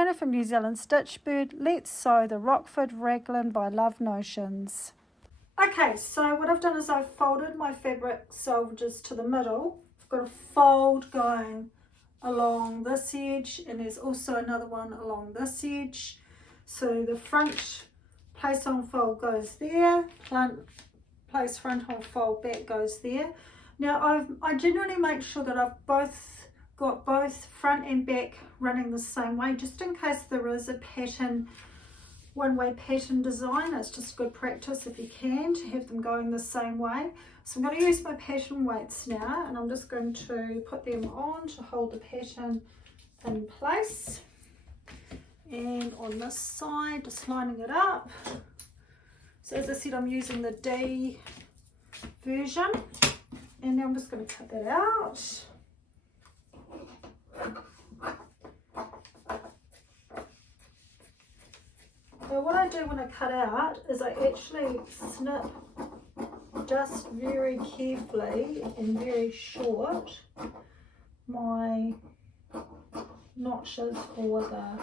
Fiona from New Zealand Stitchbird. Let's sew the Rockford Raglan by Love Notions. Okay, so what I've done is I've folded my fabric selvages to the middle. I've got a fold going along this edge, and there's also another one along this edge. So the front place on fold goes there, place front on fold back goes there. Now I generally make sure that I've got both front and back running the same way, just in case there is a pattern, one-way pattern design. It's just good practice if you can to have them going the same way. So I'm going to use my pattern weights now, and I'm just going to put them on to hold the pattern in place. And on this side, just lining it up. So as I said, I'm using the D version, and now I'm just going to cut that out. Now what I do when I cut out is I actually snip just very carefully and very short my notches for the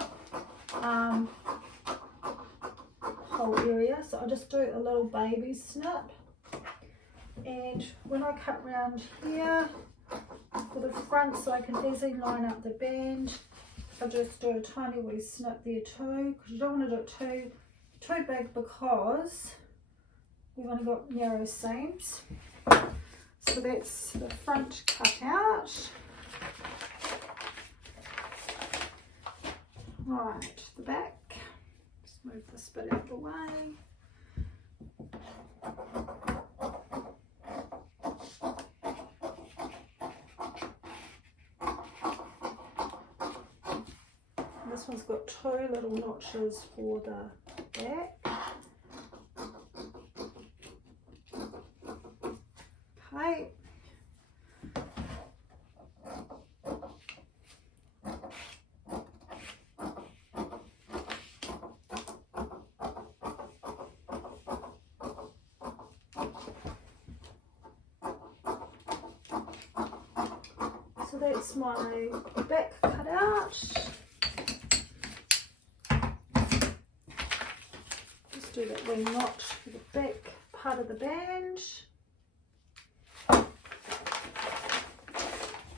whole area. So I just do a little baby snip, and when I cut round here for the front so I can easily line up the band, I just do a tiny wee snip there too, because you don't want to do it too big because we've only got narrow seams. So that's the front cut out. Right, the back. Just move this bit out of the way. This one's got two little notches for the back. Okay. So that's my back cut out. Do that wee notch for the back part of the band.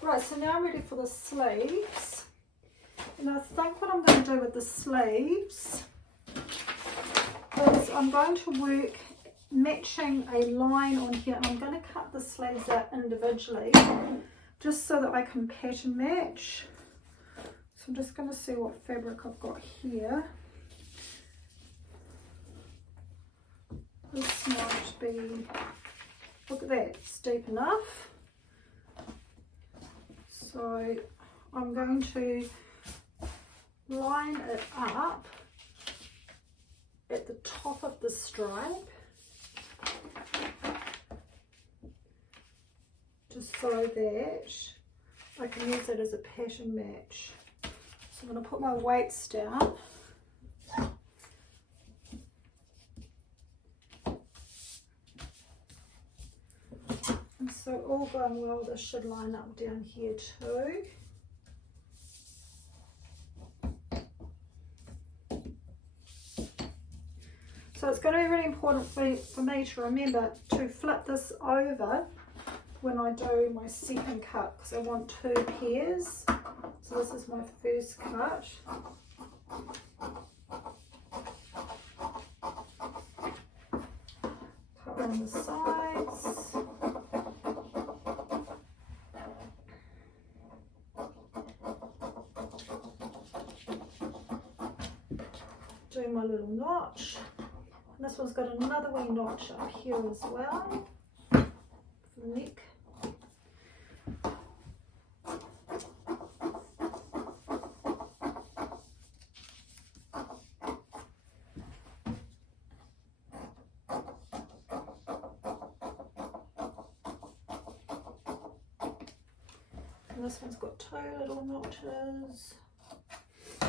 Right, so now I'm ready for the sleeves. And I think what I'm going to do with the sleeves is I'm going to work matching a line on here, and I'm going to cut the sleeves out individually just so that I can pattern match. So I'm just going to see what fabric I've got here. This might be, look at that, it's deep enough. So I'm going to line it up at the top of the stripe, just so that I can use it as a pattern match. So I'm going to put my weights down. So all going well, this should line up down here too. So it's going to be really important for me to remember to flip this over when I do my second cut, because I want two pairs. So this is my first cut. Cut around the sides. Do my little notch, and this one's got another wee notch up here as well for the neck. And this one's got two little notches. I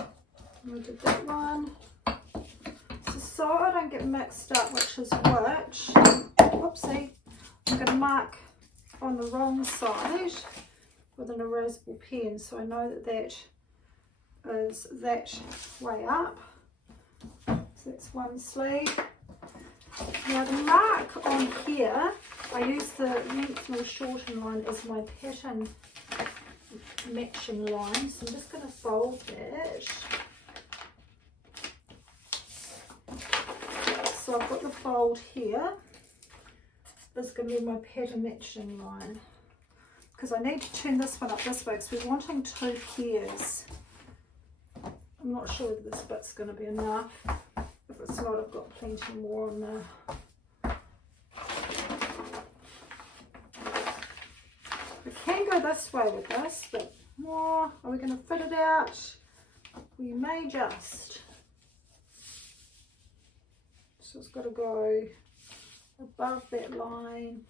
did that one. So I don't get mixed up which is which. Whoopsie. I'm going to mark on the wrong side with an erasable pen, so I know that is that way up. So that's one sleeve. Now the mark on here, I use the length nor shorten line as my pattern matching line. So I'm just going to fold that. So I've got the fold here. This is going to be my pattern matching line. Because I need to turn this one up this way because we're wanting 2 pairs. I'm not sure whether this bit's going to be enough. If it's not, I've got plenty more on there. I can go this way with this, but more. Are we going to fit it out? We may just. So it's got to go above that line.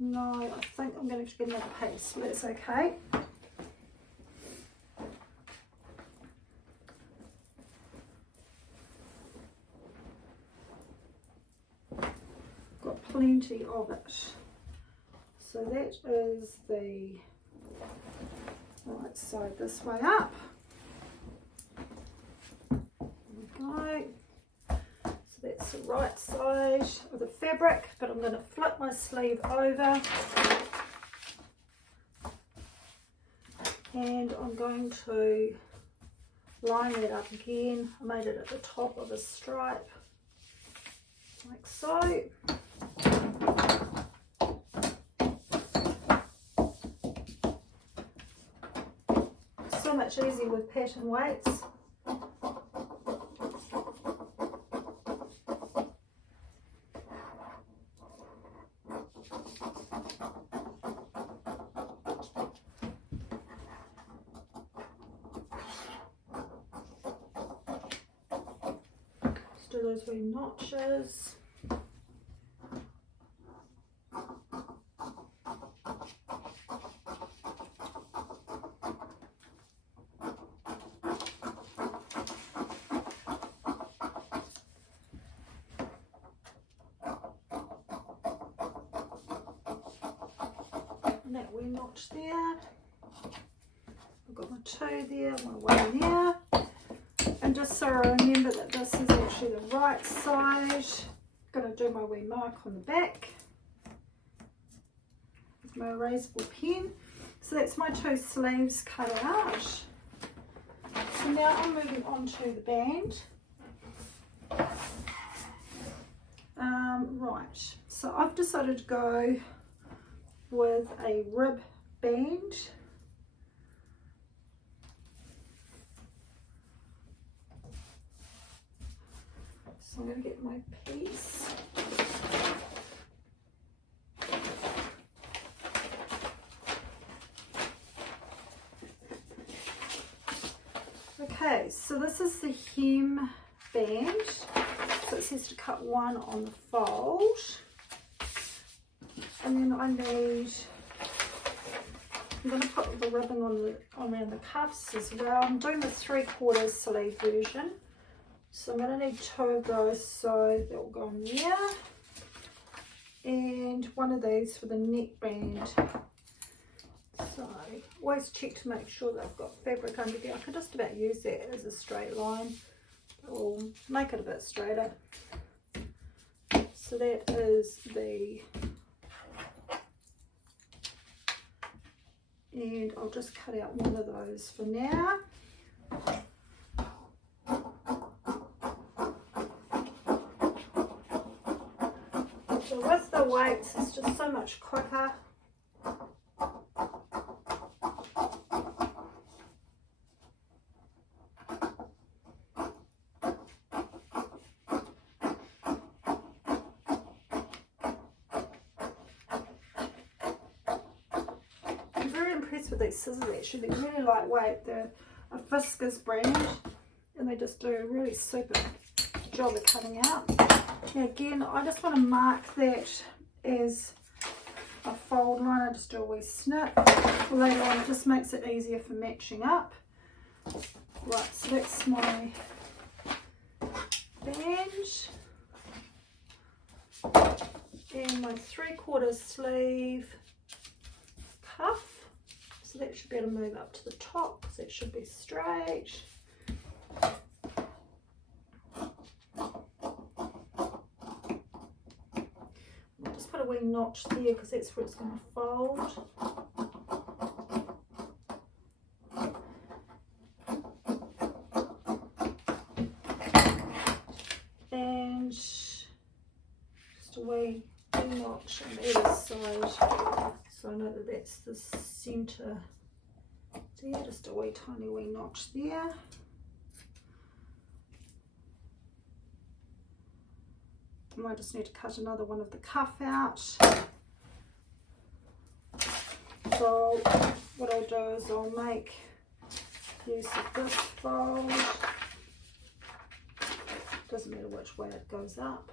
No, I think I'm going to have to get another piece, but that's okay. Got plenty of it. So that is the right side this way up. There we go. So that's the right side of the fabric, but I'm going to flip my sleeve over and I'm going to line that up again. I made it at the top of a stripe, like so. So much easier with pattern weights. Do those wee notches. And that wee notch there. I've got my 2 there, my 1 there. And just so I remember that this is actually the right side, I'm going to do my wee mark on the back with my erasable pen. So that's my 2 sleeves cut out. So now I'm moving on to the band. Right, so I've decided to go with a rib band. So I'm going to get my piece. Okay, so this is the hem band. So it says to cut 1 on the fold. And then I need, I'm going to put the ribbon on around the cuffs as well. I'm doing the 3/4 sleeve version. So I'm going to need 2 of those, so that will go in there. And 1 of these for the neck band. So always check to make sure that I've got fabric under there. I could just about use that as a straight line. Or make it a bit straighter. So that is the, and I'll just cut out 1 of those for now. So with the weights, it's just so much quicker. I'm very impressed with these scissors actually. They're really lightweight. They're a Fiskars brand and they just do a really super job of cutting out. Now again, I just want to mark that as a fold line. I just do a wee snip. Later on, it just makes it easier for matching up. Right, so that's my band and my 3/4 sleeve cuff. So So that should be able to move up to the top because it should be straight. I'll just put a wee notch there because that's where it's going to fold. And just a wee notch on the other side, so I know that that's the centre there, just a wee tiny wee notch there. I might just need to cut another one of the cuff out. So what I'll do is I'll make use of this fold. Doesn't matter which way it goes up.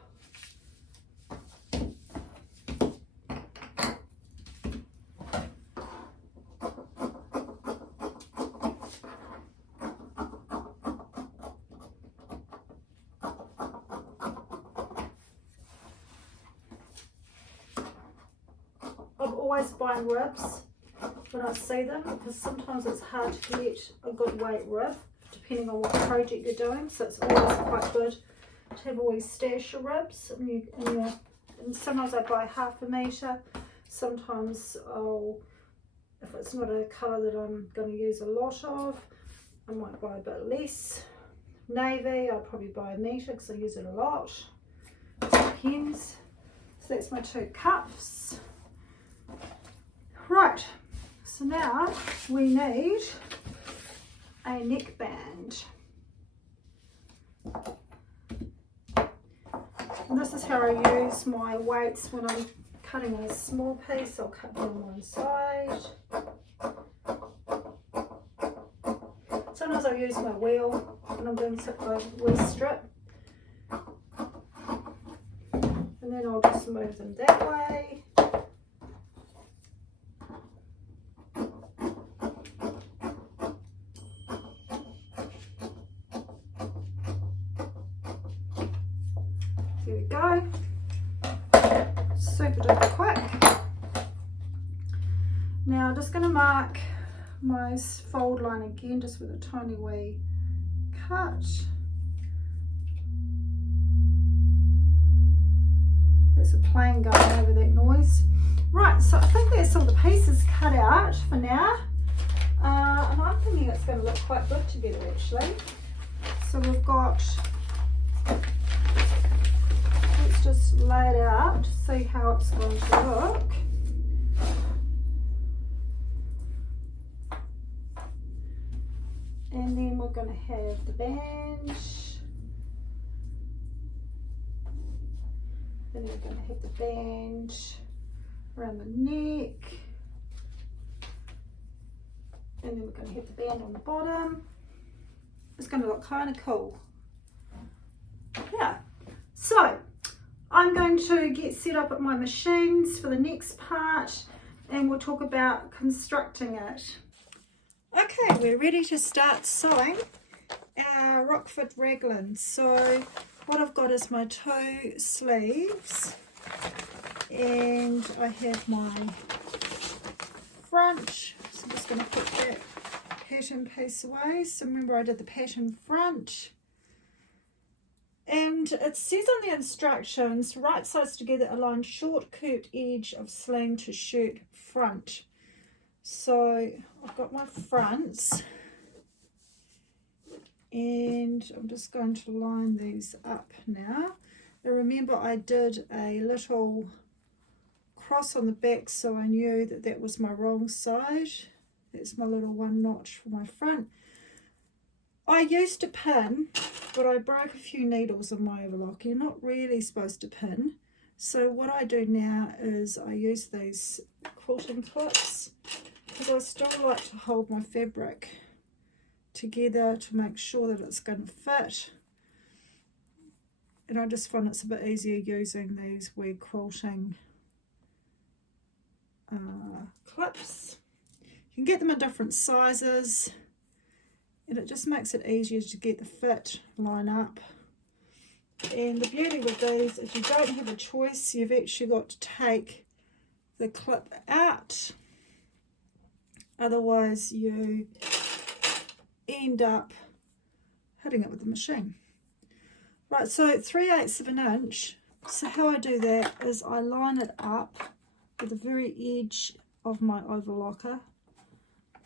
I'm always buying ribs when I see them because sometimes it's hard to get a good weight rib depending on what project you're doing, so it's always quite good to have a wee stash of ribs. And sometimes I buy half a metre, sometimes if it's not a colour that I'm going to use a lot of, I might buy a bit less. Navy, I'll probably buy a metre because I use it a lot. It depends. So that's my 2 cuffs. Right, so now we need a neckband. And this is how I use my weights when I'm cutting a small piece. I'll cut down one side. Sometimes I'll use my wheel when I'm doing a wheel strip. And then I'll just move them that way. There we go. Super duper quick. Now I'm just going to mark my fold line again just with a tiny wee cut. There's a plane going over that noise. Right, so I think that's all the pieces cut out for now. And I'm thinking it's going to look quite good together actually. So we've got, let's just lay it out to see how it's going to look. And then we're going to have the band. Then we're going to have the band around the neck. And then we're going to have the band on the bottom. It's going to look kind of cool. Yeah. So I'm going to get set up at my machines for the next part and we'll talk about constructing it. Okay, we're ready to start sewing our Rockford Raglan. So what I've got is my 2 sleeves and I have my front. So I'm just going to put that pattern piece away. So remember I did the pattern front. And it says on the instructions, right sides together align short curved edge of sleeve to shirt front. So I've got my fronts and I'm just going to line these up now. Now remember I did a little cross on the back so I knew that that was my wrong side. That's my little 1 notch for my front. I used to pin, but I broke a few needles on my overlock. You're not really supposed to pin. So what I do now is I use these quilting clips because I still like to hold my fabric together to make sure that it's going to fit. And I just find it's a bit easier using these wee quilting clips. You can get them in different sizes and it just makes it easier to get the fit line up. And the beauty with these is you don't have a choice, you've actually got to take the clip out otherwise you end up hitting it with the machine. Right, so 3/8 of an inch. So how I do that is I line it up with the very edge of my overlocker,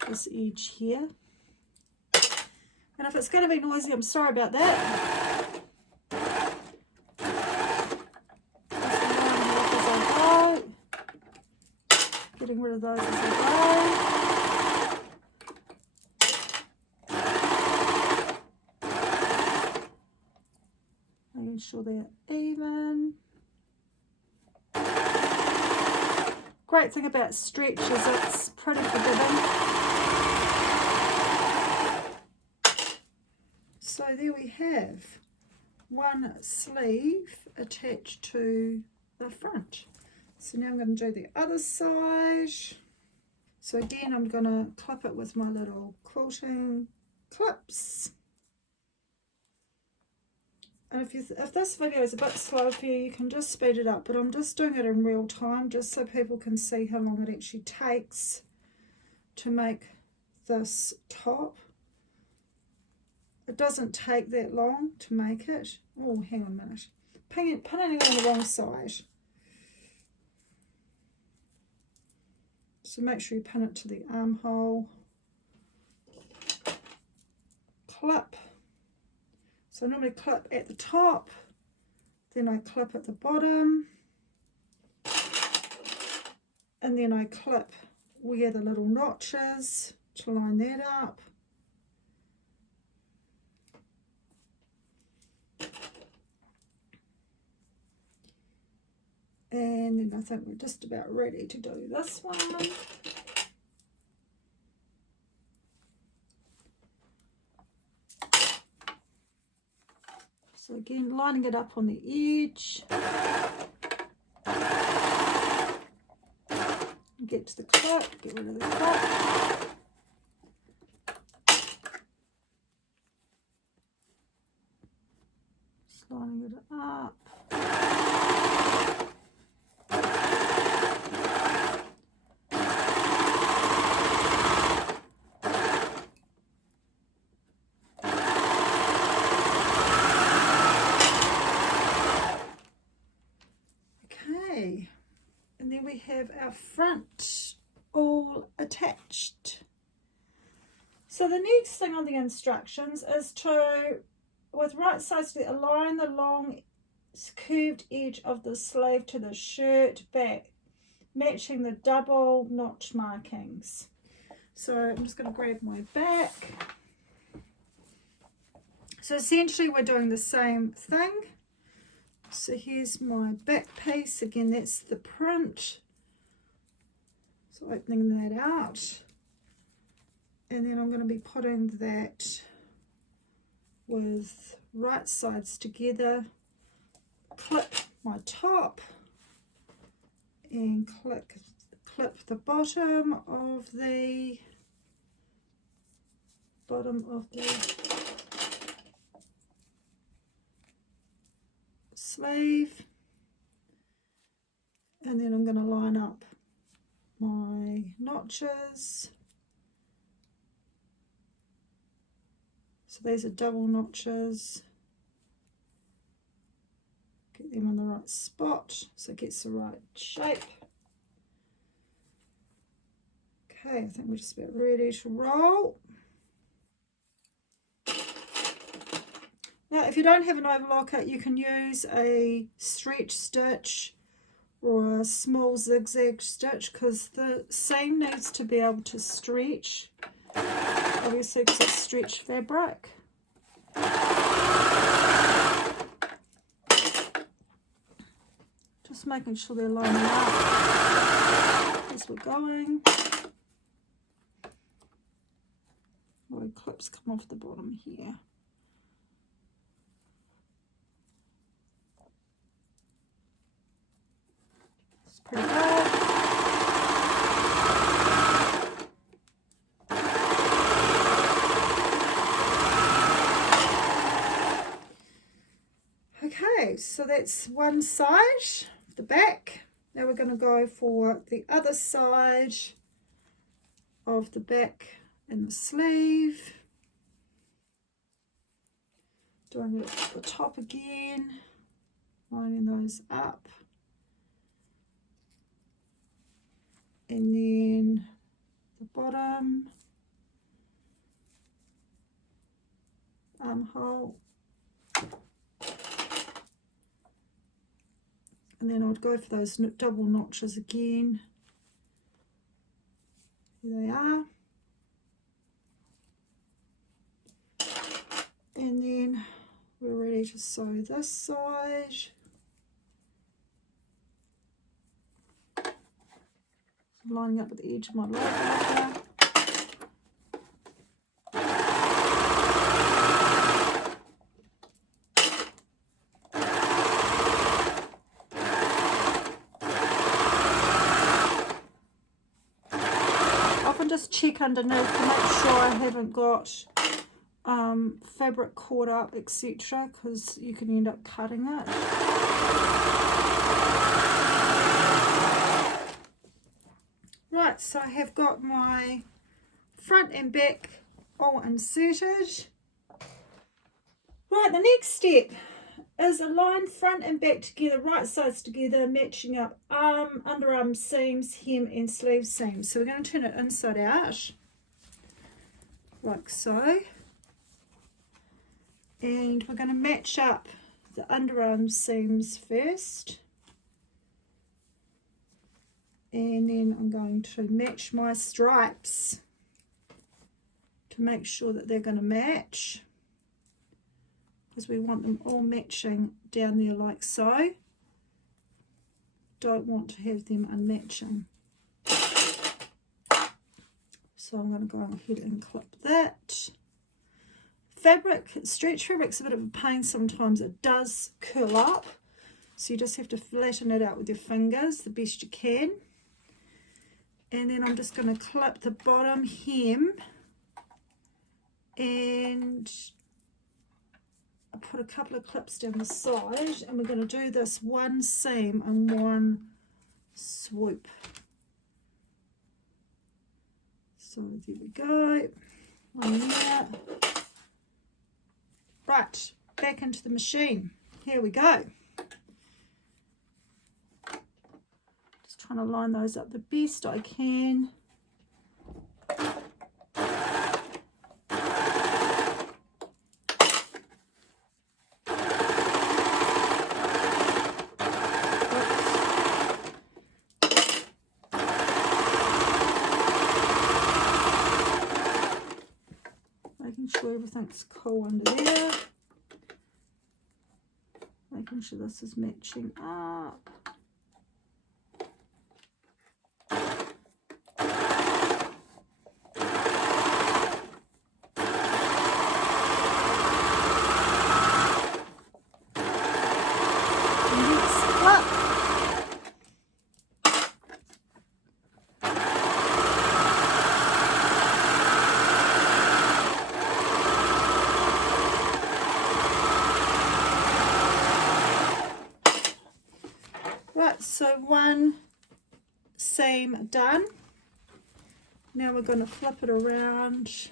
this edge here. And if it's going to be noisy, I'm sorry about that. Getting rid of those as I go. Making sure they're even. Great thing about stretch is it's pretty forgiving. So there we have one sleeve attached to the front. So now I'm going to do the other side. So again, I'm going to clip it with my little quilting clips. And if this video is a bit slow for you, you can just speed it up. But I'm just doing it in real time just so people can see how long it actually takes to make this top. It doesn't take that long to make it. Oh, hang on a minute. Pinning it on the wrong side. So make sure you pin it to the armhole. Clip. So I normally clip at the top, then I clip at the bottom, and then I clip where the little notch is to line that up. And then I think we're just about ready to do this one. So again, lining it up on the edge. Get to the clip, get rid of the clip. Just lining it up. And then we have our front all attached. So the next thing on the instructions is to, with right sides, to align the long curved edge of the sleeve to the shirt back, matching the double notch markings. So I'm just going to grab my back. So essentially we're doing the same thing. So here's my back piece. Again, that's the print. So opening that out. And then I'm going to be putting that with right sides together. Clip my top. And clip the bottom of the sleeve, and then I'm going to line up my notches. So these are double notches. Get them in the right spot so it gets the right shape. Okay, I think we're just about ready to roll. Now, if you don't have an overlocker, you can use a stretch stitch or a small zigzag stitch because the seam needs to be able to stretch, obviously because it's stretch fabric. Just making sure they're lining up as we're going. My clips come off the bottom here. Pretty good. Okay, so that's one side, the back. Now we're going to go for the other side of the back and the sleeve. Doing it at the top again, lining those up. And then the bottom, armhole. And then I'd go for those double notches again. Here they are. And then we're ready to sew this side. Lining up at the edge of my logo. Often just check underneath to make sure I haven't got fabric caught up, etc., because you can end up cutting it. Right, so I have got my front and back all inserted. Right, the next step is align front and back together, right sides together, matching up underarm seams, hem and sleeve seams. So we're going to turn it inside out, like so. And we're going to match up the underarm seams first. And then I'm going to match my stripes to make sure that they're going to match, because we want them all matching down there like so. Don't want to have them unmatching. So I'm going to go ahead and clip that. Stretch fabric's a bit of a pain sometimes. It does curl up, so you just have to flatten it out with your fingers the best you can. And then I'm just going to clip the bottom hem, and I put a couple of clips down the side, and we're going to do this one seam in one swoop. So there we go, one there. Right, back into the machine. Here we go. Just trying to line those up the best I can. Making sure everything's cool under there. Making sure this is matching up. Right, so one seam done. Now we're going to flip it around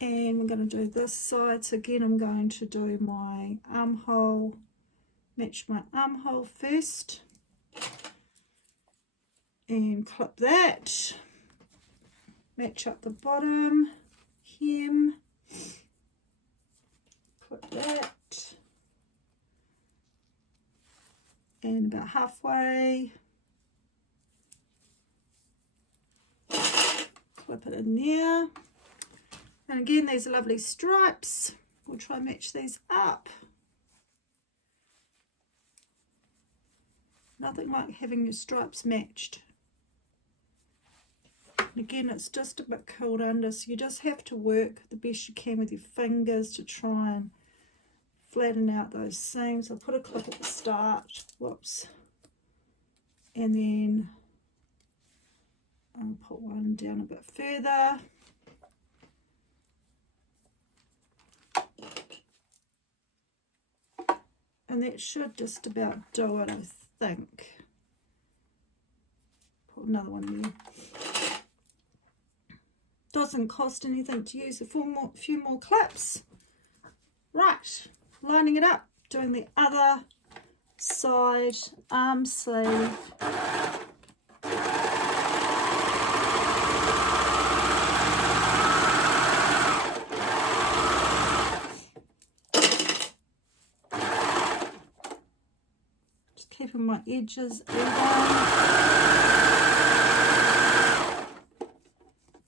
and we're going to do this side. So again, I'm going to do my armhole, match my armhole first and clip that, match up the bottom hem, clip that, and about halfway clip it in there. And again, these are lovely stripes. We'll try and match these up. Nothing like having your stripes matched. And again, it's just a bit curled under, so you just have to work the best you can with your fingers to try and flatten out those seams. I'll put a clip at the start, whoops, and then I'll put one down a bit further. And that should just about do it, I think. Put another one there. doesn't cost anything to use a few more clips. Right, lining it up, doing the other side, arm sleeve. Just keeping my edges even.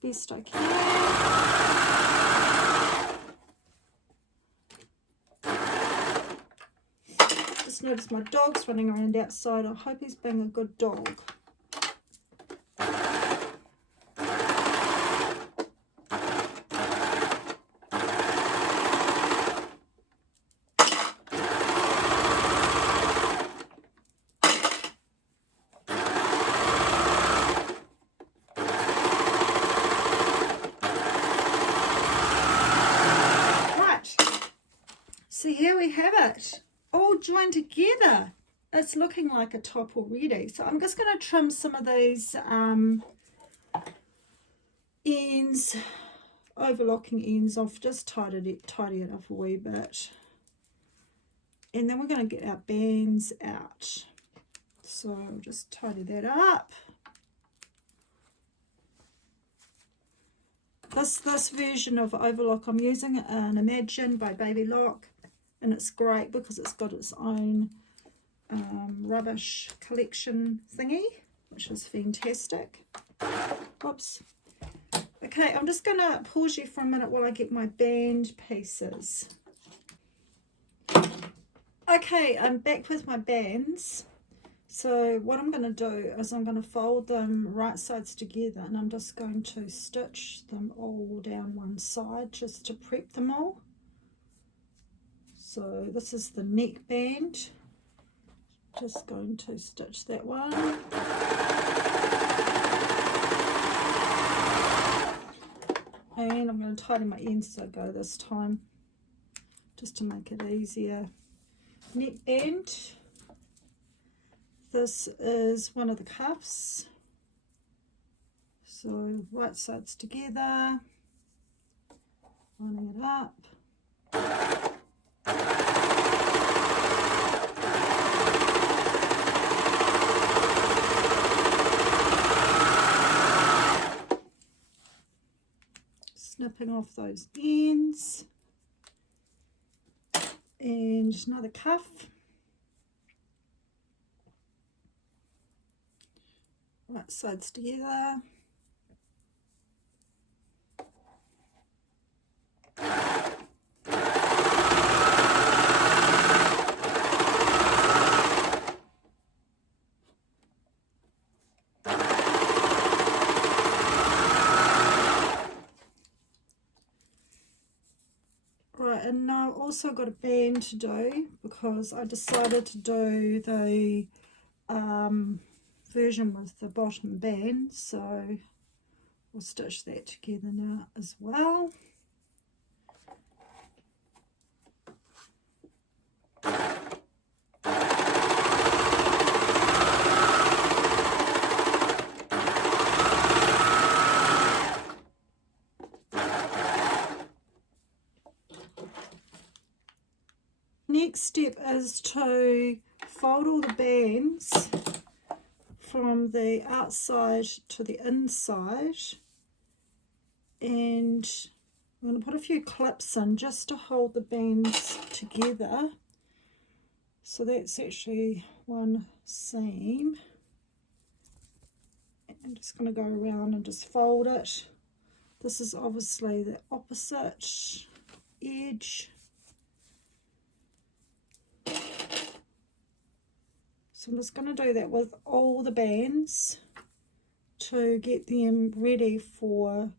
Best I can. Just noticed my dog's running around outside. I hope he's being a good dog. So here we have it, all joined together. It's looking like a top already. So I'm just going to trim some of these ends, overlocking ends off, just tidy it up a wee bit. And then we're going to get our bands out. So I'll just tidy that up. This version of overlock, I'm using an Imagine by Baby Lock. And it's great because it's got its own rubbish collection thingy, which is fantastic. Whoops. Okay, I'm just going to pause you for a minute while I get my band pieces. Okay, I'm back with my bands. So what I'm going to do is I'm going to fold them right sides together, and I'm just going to stitch them all down one side just to prep them all. So this is the neck band. Just going to stitch that one. And I'm going to tidy my ends as I go this time, just to make it easier. Neck band. This is one of the cuffs. So right sides together, lining it up. Snipping off those ends, and just another cuff. Right sides together. Right, and now I've also got a band to do because I decided to do the version with the bottom band, so we'll stitch that together now as well. Next step is to fold all the bands from the outside to the inside, and I'm going to put a few clips in just to hold the bands together. So that's actually one seam. I'm just going to go around and just fold it. This is obviously the opposite edge. So I'm just going to do that with all the bands to get them ready for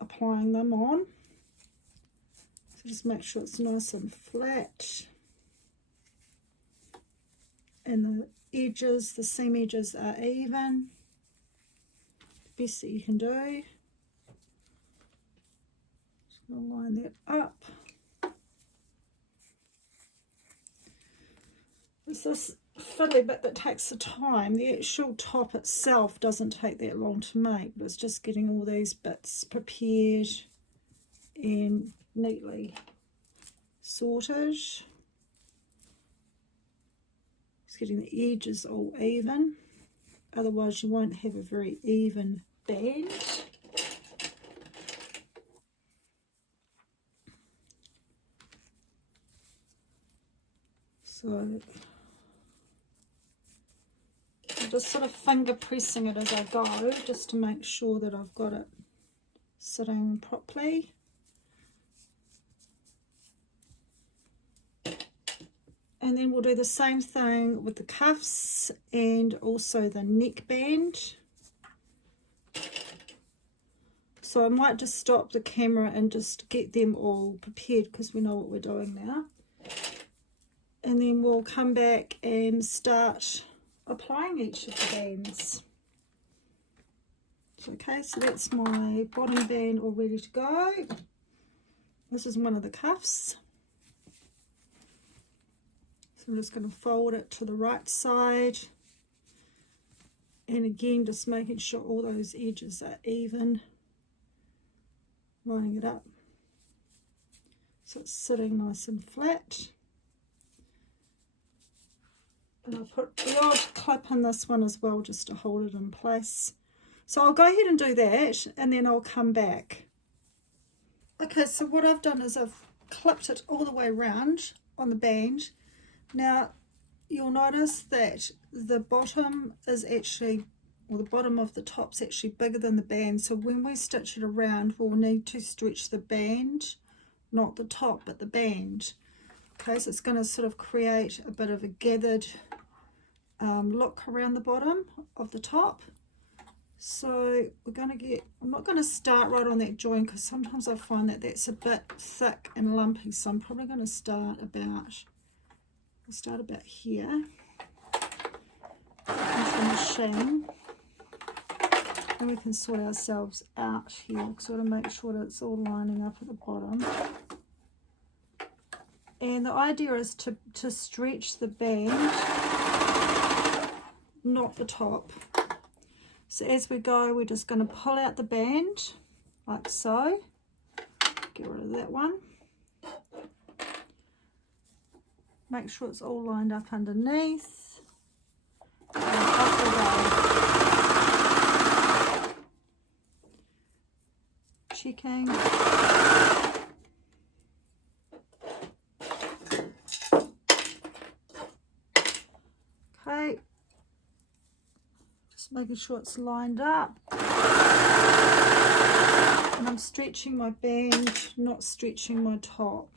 applying them on. So just make sure it's nice and flat. And the edges, the seam edges are even. The best that you can do. Just going to line that up. This fiddly bit that takes the time. The actual top itself doesn't take that long to make, but it's just getting all these bits prepared and neatly sorted. Just getting the edges all even, otherwise you won't have a very even band. So I'm just sort of finger pressing it as I go, just to make sure that I've got it sitting properly. And then we'll do the same thing with the cuffs and also the neckband. So I might just stop the camera and just get them all prepared, because we know what we're doing now. And then we'll come back and start applying each of the bands. Okay, so that's my bottom band all ready to go. This is one of the cuffs. So I'm just going to fold it to the right side. And again, just making sure all those edges are even. Lining it up so it's sitting nice and flat. And I'll put the odd clip in this one as well, just to hold it in place. So I'll go ahead and do that, and then I'll come back. Okay, so what I've done is I've clipped it all the way around on the band. Now you'll notice that the bottom is actually, or the bottom of the top's actually bigger than the band. So when we stitch it around, we'll need to stretch the band, not the top, but the band. Okay, so it's going to sort of create a bit of a gathered look around the bottom of the top. So we're going to get, I'm not going to start right on that joint, because sometimes I find that that's a bit thick and lumpy. So I'm probably going to start about, here into the machine. And we can sort ourselves out here, sort of make sure that it's all lining up at the bottom. And the idea is to stretch the band, not the top. So as we go, we're just going to pull out the band, like so. Get rid of that one. Make sure it's all lined up underneath. And off we go. Checking. Okay, just making sure it's lined up. And I'm stretching my band, not stretching my top.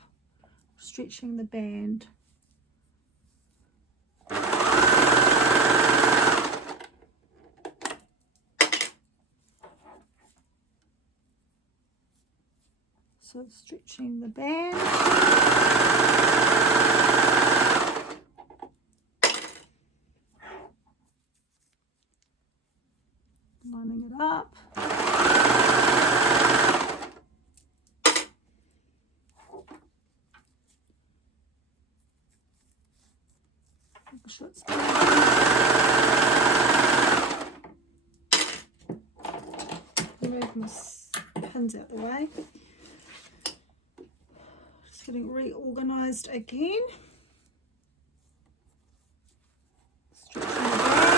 Stretching the band. So stretching the band. Lining it up. Make sure it's remove my pins out the way. Just getting reorganized again. Stretching the band.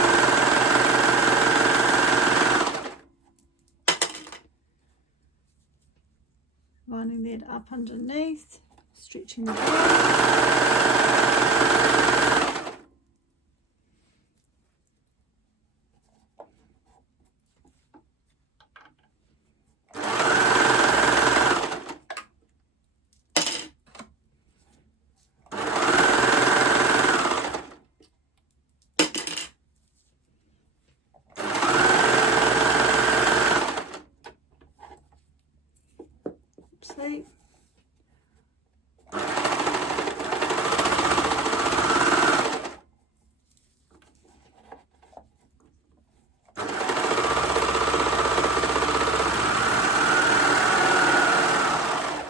Lining that up underneath, stretching the band. See?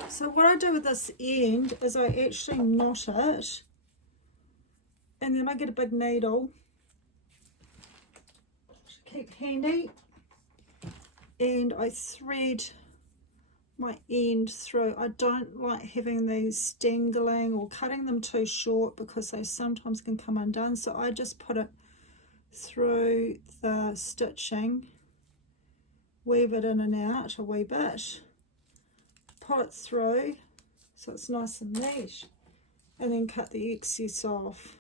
So what I do with this end is I actually knot it And then I get a big needle to keep handy, and I thread my end through. I don't like having these dangling or cutting them too short because they sometimes can come undone, so I just put it through the stitching, weave it in and out a wee bit, put it through so it's nice and neat, and then cut the excess off.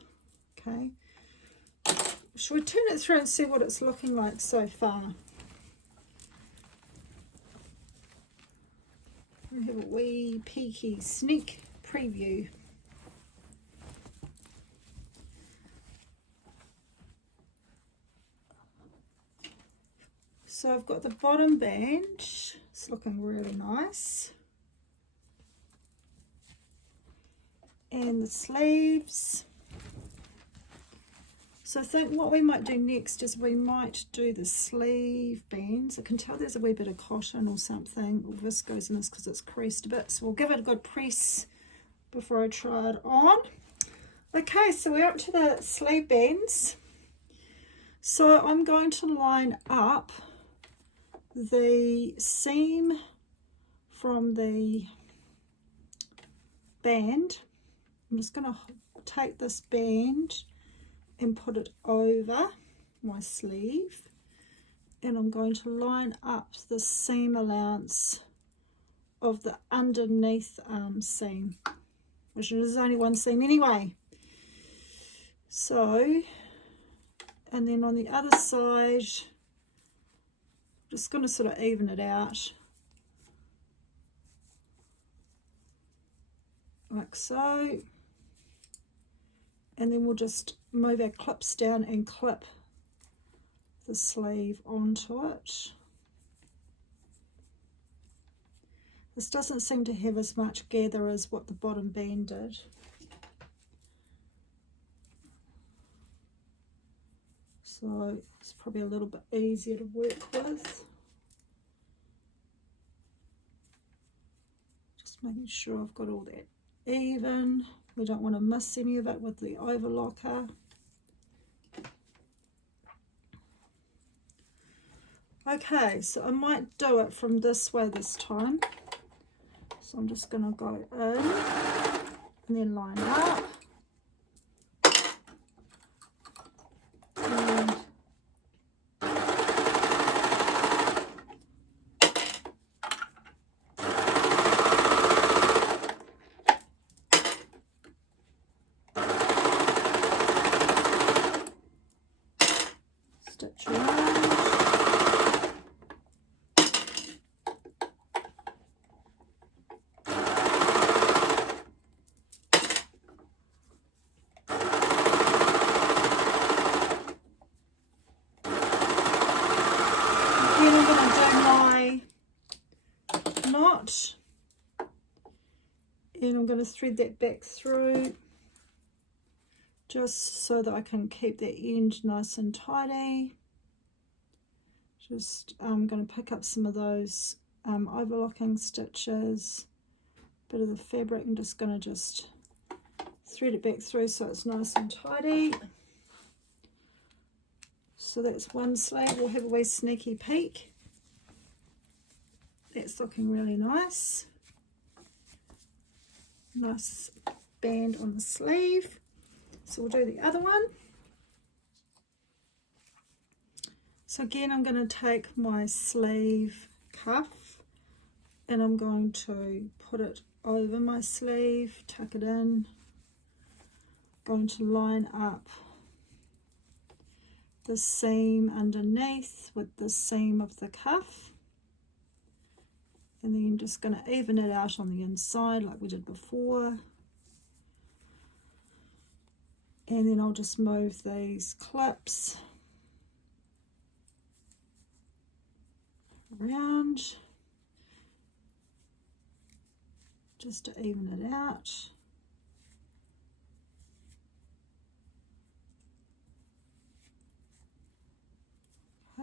Okay, shall we turn it through and see what it's looking like so far? We have a wee peeky sneak preview. So I've got the bottom band, it's looking really nice. And the sleeves. So I think what we might do next is we might do the sleeve bands. I can tell there's a wee bit of cotton or something, or viscose in this because it's creased a bit. So we'll give it a good press before I try it on. Okay, so we're up to the sleeve bands. So I'm going to line up the seam from the band. I'm just going to take this band and put it over my sleeve, and I'm going to line up the seam allowance of the underneath seam, which is only one seam anyway. So, and then on the other side, just going to sort of even it out like so, and then we'll just move our clips down and clip the sleeve onto it. This doesn't seem to have as much gather as what the bottom band did. So it's probably a little bit easier to work with. Just making sure I've got all that even. We don't want to miss any of it with the overlocker. Okay, so I might do it from this way this time. So I'm just going to go in and then line up. And stitch around. Then I'm going to do my knot, and I'm going to thread that back through just so that I can keep that end nice and tidy. Just I'm going to pick up some of those overlocking stitches, bit of the fabric, and just going to just thread it back through so it's nice and tidy. So that's one sleeve. We'll have a wee sneaky peek. That's looking really nice. Nice band on the sleeve. So we'll do the other one. So again, I'm going to take my sleeve cuff and I'm going to put it over my sleeve, tuck it in. Going to line up the seam underneath with the seam of the cuff, and then I'm just going to even it out on the inside like we did before, and then I'll just move these clips around just to even it out.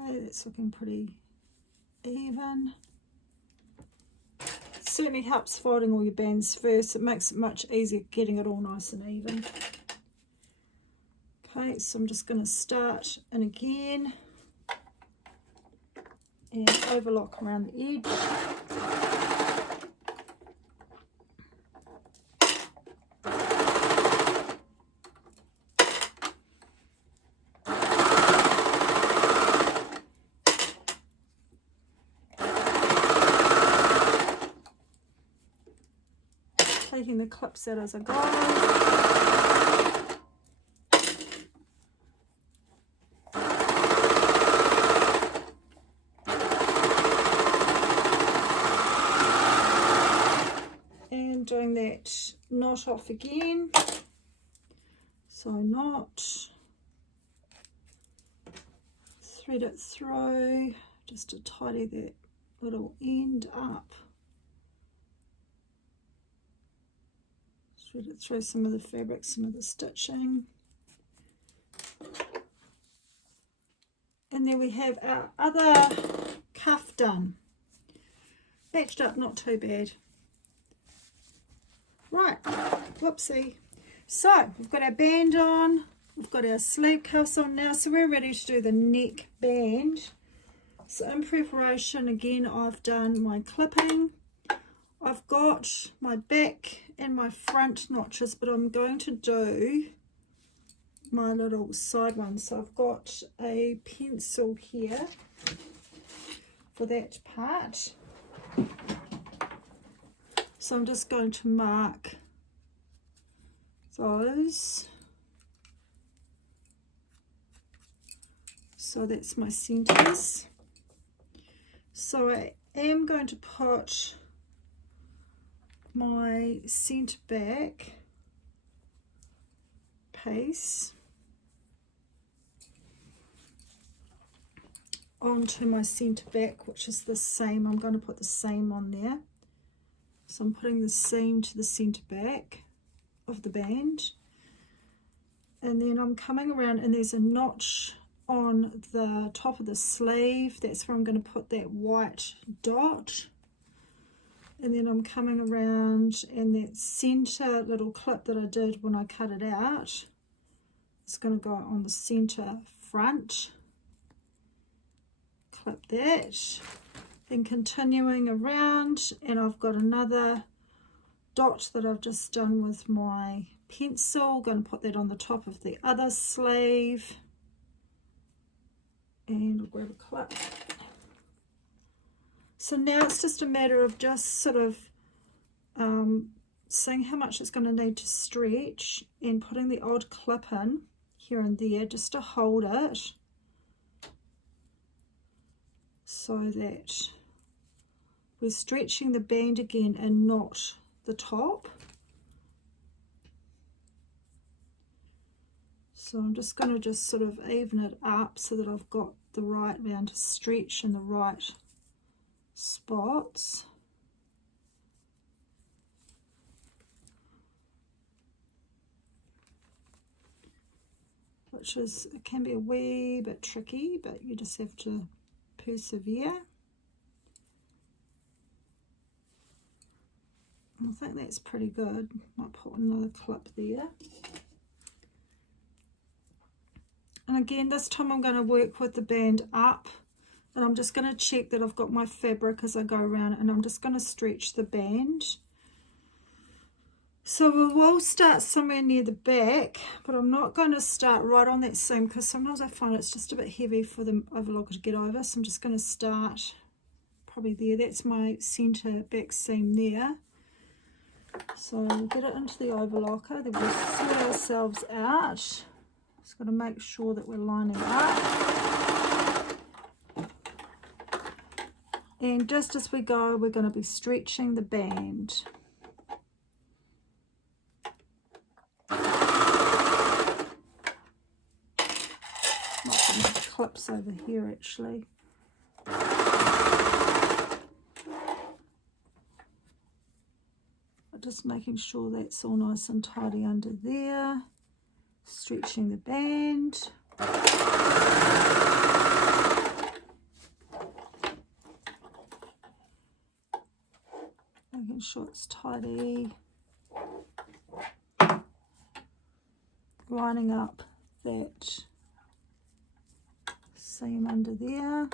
Okay, that's looking pretty even. It certainly helps folding all your bands first. It makes it much easier getting it all nice and even. Okay, so I'm just going to start in again and overlock around the edge. Taking the clips out as I go. And doing that knot off again. So knot, thread it through just to tidy that little end up. Thread it through some of the fabric, some of the stitching. And there we have our other cuff done. Matched up, not too bad. Right, whoopsie. So we've got our band on, we've got our sleeve cuffs on now, so we're ready to do the neck band. So in preparation, again, I've done my clipping. I've got my back and my front notches, but I'm going to do my little side one. So I've got a pencil here for that part. So I'm just going to mark those. So that's my centers. So I am going to put my centre back piece onto my centre back, which is the seam. I'm going to put the seam on there. So I'm putting the seam to the centre back of the band, and then I'm coming around and there's a notch on the top of the sleeve. That's where I'm going to put that white dot, and then I'm coming around, and that center little clip that I did when I cut it out is going to go on the center front. Clip that, then continuing around, and I've got another dot that I've just done with my pencil. Going to put that on the top of the other sleeve, and I'll grab a clip. So now it's just a matter of just sort of seeing how much it's going to need to stretch and putting the odd clip in here and there just to hold it, so that we're stretching the band again and not the top. So I'm just going to just sort of even it up so that I've got the right amount of stretch in the right spots. Which is, it can be a wee bit tricky, but you just have to persevere. I think that's pretty good. Might put another clip there. And again, this time I'm going to work with the band up, and I'm just going to check that I've got my fabric as I go around, and I'm just going to stretch the band. So we will start somewhere near the back, but I'm not going to start right on that seam, because sometimes I find it's just a bit heavy for the overlocker to get over. So I'm just going to start probably there. That's my center back seam there. So we'll get it into the overlocker, then we'll sort ourselves out. Just got to make sure that we're lining up. And just as we go, we're going to be stretching the band. Clips over here actually. Just making sure that's all nice and tidy under there. Stretching the band. Making sure it's tidy. Lining up that seam under there.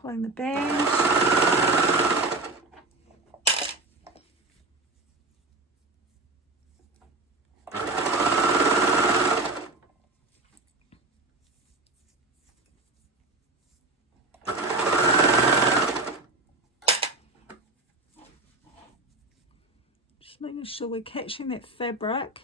Pulling the band. Just making sure we're catching that fabric.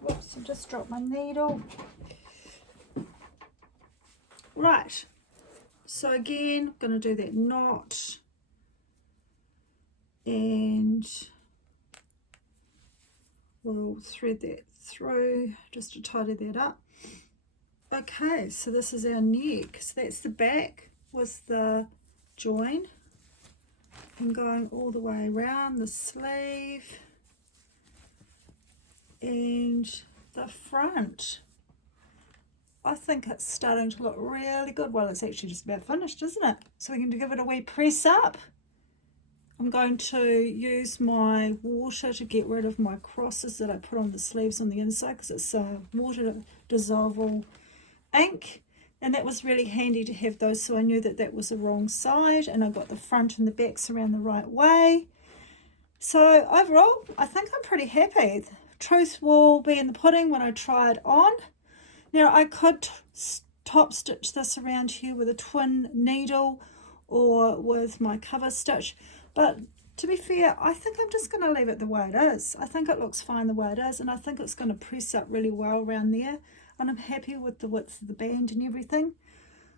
Whoops, I just dropped my needle. Right, so again, I'm going to do that knot and we'll thread that through just to tidy that up. Okay, so this is our neck. So that's the back with the join and going all the way around the sleeve and the front. I think it's starting to look really good. Well, it's actually just about finished, isn't it? So we can give it a wee press up. I'm going to use my water to get rid of my crosses that I put on the sleeves on the inside, because it's water dissolvable ink, and that was really handy to have those, so I knew that that was the wrong side, and I got the front and the backs around the right way. So overall, I think I'm pretty happy. Truth will be in the pudding when I try it on. Now I could top stitch this around here with a twin needle or with my cover stitch, but to be fair, I think I'm just going to leave it the way it is. I think it looks fine the way it is, and I think it's going to press up really well around there, and I'm happy with the width of the band and everything.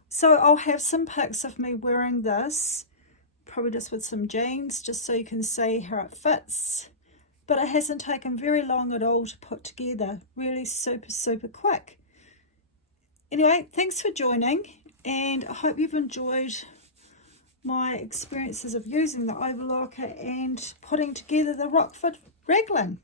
So I'll have some pics of me wearing this, probably just with some jeans, just so you can see how it fits. But it hasn't taken very long at all to put together, really super quick. Anyway, thanks for joining, and I hope you've enjoyed my experiences of using the overlocker and putting together the Rockford Raglan.